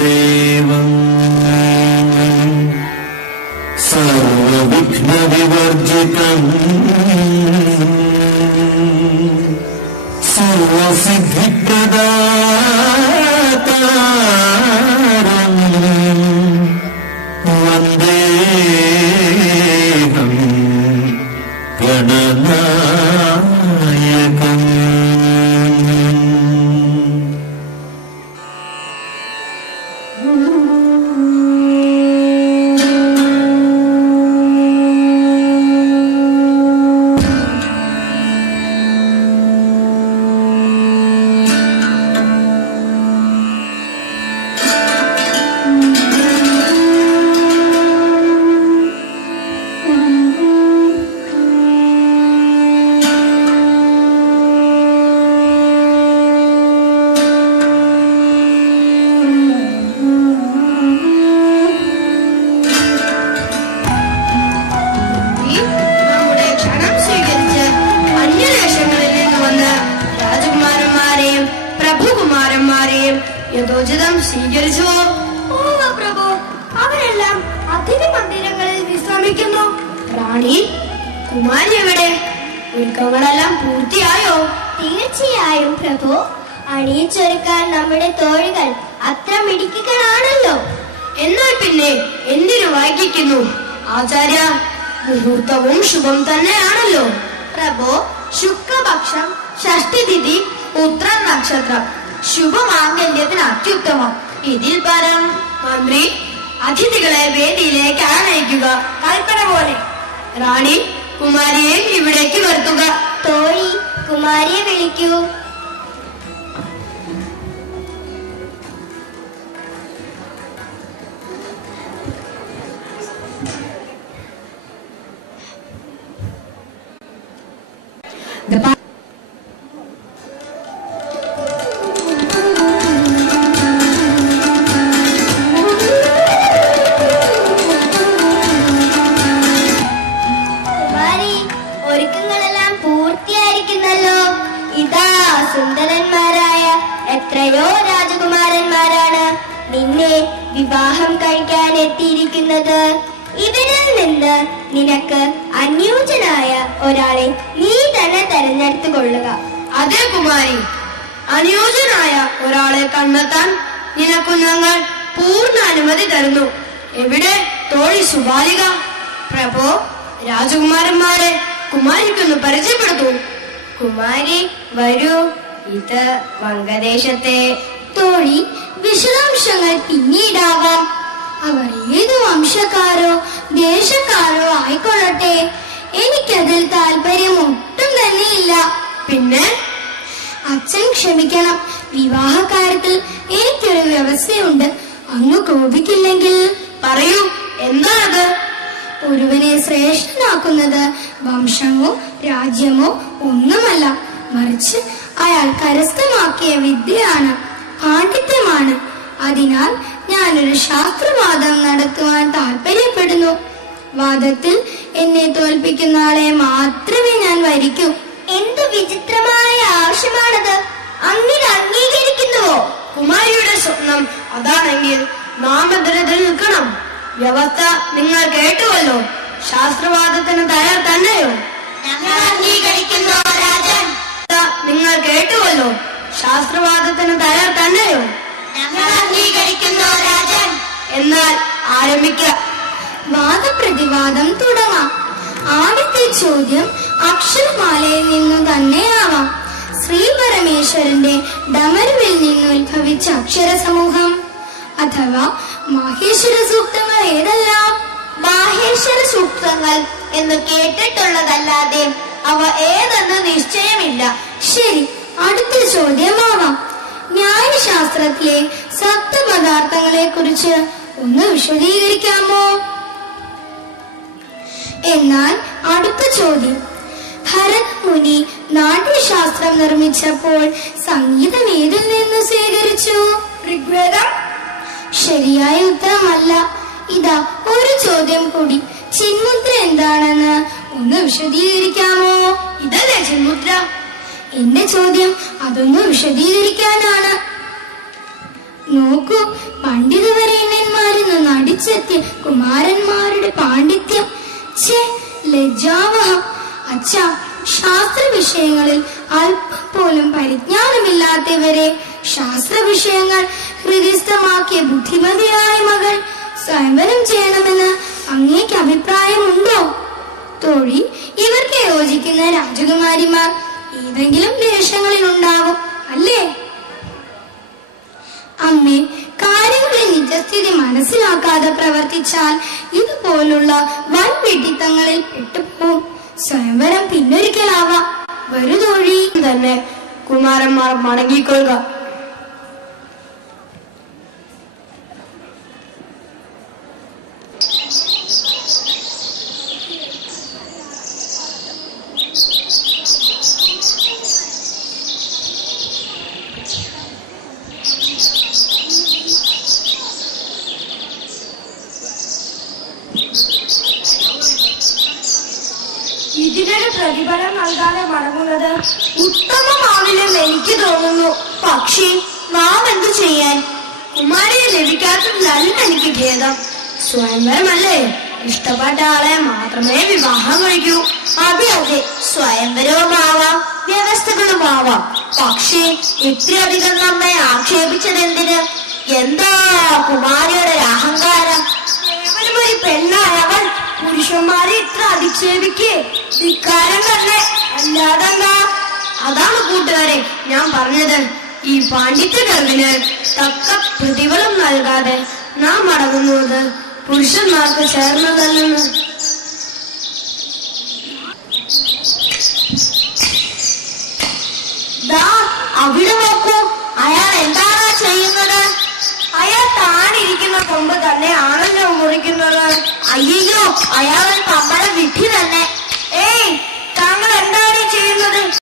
ദേവം സർവവിഘ്നവിവർജിതം സർവസിദ്ധിപ്രദാതാരം വന്ദേഹം ഗണനായകം. യഥോചിതം സ്വീകരിച്ചുവോ? ഓ പ്രഭു, അവരെല്ലാം അതിഥി മന്ദിരങ്ങളിൽ വിശ്രമിക്കുന്നു. റാണി, കുമാരി എവിടെ? ഒരുക്കങ്ങളെല്ലാം പൂർത്തിയായോ? തീർച്ചയായും പ്രഭു. അണിയിച്ചൊരുക്കാൻ നമ്മുടെ തോഴികൾ അത്ര മിടുക്കികളാണല്ലോ. എന്നാൽ പിന്നെ എന്തിനു വൈകിക്കുന്നു? ആചാര്യ, മുഹൂർത്തവും ശുഭം തന്നെയാണല്ലോ. പ്രഭു, ശുക്ലപക്ഷം ഷഷ്ടി തിഥി ഉത്ര നക്ഷത്രം ശുഭമാംഗല്യത്തിന് അത്യുത്തമം. ഇതിൽ പരം. മന്ത്രി, അതിഥികളെ വേദിയിലേക്ക് ആനയിക്കുക. കൽപ്പന പോലെ. റാണി, കുമാരിയെ ഇവിടേക്ക് വരുത്തുക. തോഴി, കുമാരിയെ വിളിക്കൂ. ഒരുക്കങ്ങളെല്ലാം പൂർത്തിയായിരിക്കുന്നല്ലോ. ഇതാ സുന്ദരന്മാരായ എത്രയോ രാജകുമാരന്മാരാണ് നിന്നെ വിവാഹം കഴിക്കാൻ എത്തിയിരിക്കുന്നത്. ഇവരിൽ നിന്ന് നിനക്ക് അനുയോജ്യനായ ഒരാളെ നീ തന്നെ തെരഞ്ഞെടുത്തു കൊള്ളുക. അതെ കുമാരി, അനുയോജ്യനായ ഒരാളെ കണ്ടെത്താൻ നിനക്കു ഞങ്ങൾ പൂർണ്ണ അനുമതി തരുന്നു. എവിടെ തോഴി സുബാലിക? പ്രഭു, രാജകുമാരന്മാരെ കുമാരിക്കൊന്ന് പരിചയപ്പെടുത്തൂ. കുമാരി വരൂ. ഇത് വംഗദേശത്തെ തോഴി. വിശദാംശങ്ങൾ പിന്നീടാവാം. അവർ ഏത് വംശക്കാരോ ദേശക്കാരോ ആയിക്കൊള്ളട്ടെ, എനിക്കതിൽ താല്പര്യം ഒട്ടും തന്നെയില്ല. പിന്നെ അച്ഛൻ ക്ഷമിക്കണം, വിവാഹകാര്യത്തിൽ എനിക്കൊരു വ്യവസ്ഥയുണ്ട്. അങ്ങ് കോപിക്കില്ലെങ്കിൽ പറയൂ, എന്താണത്? ഒരുവനെ ശ്രേഷ്ഠനാക്കുന്നത് വംശമോ രാജ്യമോ ഒന്നുമല്ല, മറിച്ച് അയാൾ കരസ്ഥമാക്കിയ വിദ്യയാണ്, പാണ്ഡിത്യമാണ്. അതിനാൽ ഞാനൊരു ശാസ്ത്രവാദം നടത്തുവാൻ താല്പര്യപ്പെടുന്നു. വാദത്തിൽ എന്നെ തോൽപ്പിക്കുന്ന ആളെ മാത്രമേ ഞാൻ വരിക്കൂ. എന്ത് വിചിത്രമായ ആവശ്യമാണത്! അങ്ങനെ അംഗീകരിക്കുന്നുവോ? കുമാരിയുടെ സ്വപ്നം അതാണെങ്കിൽ നാം എതിരെതിൽ നിൽക്കണം. വ്യവസ്ഥ നിങ്ങൾ കേട്ടുവല്ലോ. ശാസ്ത്രവാദത്തിന് തയ്യാർ തന്നെയോ? അംഗീകരിക്കുന്നു രാജൻ. നിങ്ങൾ കേട്ടുവല്ലോ. ശാസ്ത്രവാദത്തിന് തയ്യാർ തന്നെയോ? അംഗീകരിക്കുന്നു രാജൻ. എന്നാൽ ആരംഭിക്കാം. വാദപ്രതിവാദം തുടങ്ങാം. ആദ്യത്തെ ചോദ്യം അക്ഷരമാലയിൽ നിന്നു തന്നെയാവാം. ശ്രീ പരമേശ്വരന്റെ ഡമരുവിൽ നിന്ന് ഉത്ഭവിച്ച അക്ഷര സമൂഹം അഥവാ മാഹേശ്വര സൂക്തങ്ങൾ ഏതെല്ലാം? മാഹേശ്വര സൂക്തങ്ങൾ എന്ന് കേട്ടിട്ടുള്ളതല്ലാതെ അവ ഏതെന്ന് നിശ്ചയമില്ല. ശരി, അടുത്ത ചോദ്യമാവാം. ന്യായശാസ്ത്രത്തിലെ സപ്തപദാർത്ഥങ്ങളെ കുറിച്ച് ഒന്ന് വിശദീകരിക്കാമോ? എന്നാൽ അടുത്ത ചോദ്യം, ഭരത് മുനി നാട്യശാസ്ത്രം നിർമ്മിച്ചപ്പോൾ സംഗീതം ഏതിൽ നിന്ന് സ്വീകരിച്ചു? ഋഗ്വേദം. ശരിയായ ഉത്തരമല്ല. ഇതാ ഒരു ചോദ്യം കൂടി. ചിന്മുദ്ര എന്താണെന്ന് ഒന്ന് വിശദീകരിക്കാമോ? ഇതല്ലേ ചിന്മുദ്ര? എന്റെ ചോദ്യം അതൊന്ന് വിശദീകരിക്കാനാണ്. നോക്കൂ, പണ്ഡിതവരേണ്യന്മാരെന്ന് നടിച്ചെത്തിയ കുമാരന്മാരുടെ പാണ്ഡിത്യം. ഛേ, ലജ്ജാവഹം. അച്ഛാ, ശാസ്ത്ര വിഷയങ്ങളിൽ അല്പം പോലും പരിജ്ഞാനമില്ലാത്തവരെ ശാസ്ത്ര വിഷയങ്ങൾ ഹൃദിസ്ഥമാക്കിയ ബുദ്ധിമതിയായ മകൾ സ്വയംവരം ചെയ്യണമെന്ന് അങ്ങേക്ക് അഭിപ്രായമുണ്ടോ? തോഴി, ഇവർക്ക് യോജിക്കുന്ന രാജകുമാരിമാർ ഏതെങ്കിലും ദേശങ്ങളിൽ ഉണ്ടാവും അല്ലേ? അമ്മേ, കാര്യങ്ങളുടെ നിജസ്ഥിതി മനസ്സിലാക്കാതെ പ്രവർത്തിച്ചാൽ ഇതുപോലുള്ള വൻ വെട്ടിത്തങ്ങളിൽ പെട്ടുപോകും. സ്വയംവരം പിന്നൊരിക്കലാവാം. വരൂ തോഴി. തന്നെ കുമാരന്മാർ മടങ്ങിക്കൊള്ളുക. ഇതിനൊരു പ്രതിഫലം നൽകാതെ മടങ്ങുന്നത് ഉത്തമമാവില്ലെന്ന് എനിക്ക് തോന്നുന്നു. പക്ഷേ നാം എന്തു ചെയ്യാൻ? കുമാരിയെ ലഭിക്കാത്തതിലല്ല എനിക്ക് ഖേദം. സ്വയംവരമല്ലേ, ഇഷ്ടപ്പെട്ട ആളെ മാത്രമേ വിവാഹം കഴിക്കൂ. അതെ അതെ, സ്വയംവരവുമാവാം, വ്യവസ്ഥകളുമാവാം. പക്ഷേ ഇത്രയധികം നമ്മെ ആക്ഷേപിച്ചതെന്തിന്? എന്താ കുമാരിയുടെ അഹങ്കാരം? കേവലം ഒരു പെണ്ണായവൾ പുരുഷന്മാരെ ഇത്ര അധിക്ഷേപിക്കേ ധിക്കാരം തന്നെ, അല്ലാതെന്താ? അതാണ് കൂട്ടുകാരെ ഞാൻ പറഞ്ഞത്. ഈ പാണ്ഡിത്യ കഴിവിന് തക്ക പ്രതിഫലം നൽകാതെ നാം മടങ്ങുന്നത് പുരുഷന്മാർക്ക് ചേർന്നതല്ലെന്ന്. അവിടെ നോക്കൂ, അയാൾ എന്താണ് ചെയ്യുന്നത്? അയാൾ താനിരിക്കുന്ന കൊമ്പ് തന്നെ ആണല്ലോ മുറിക്കുന്നത്. അയ്യോ, അയാൾ നമ്മളെ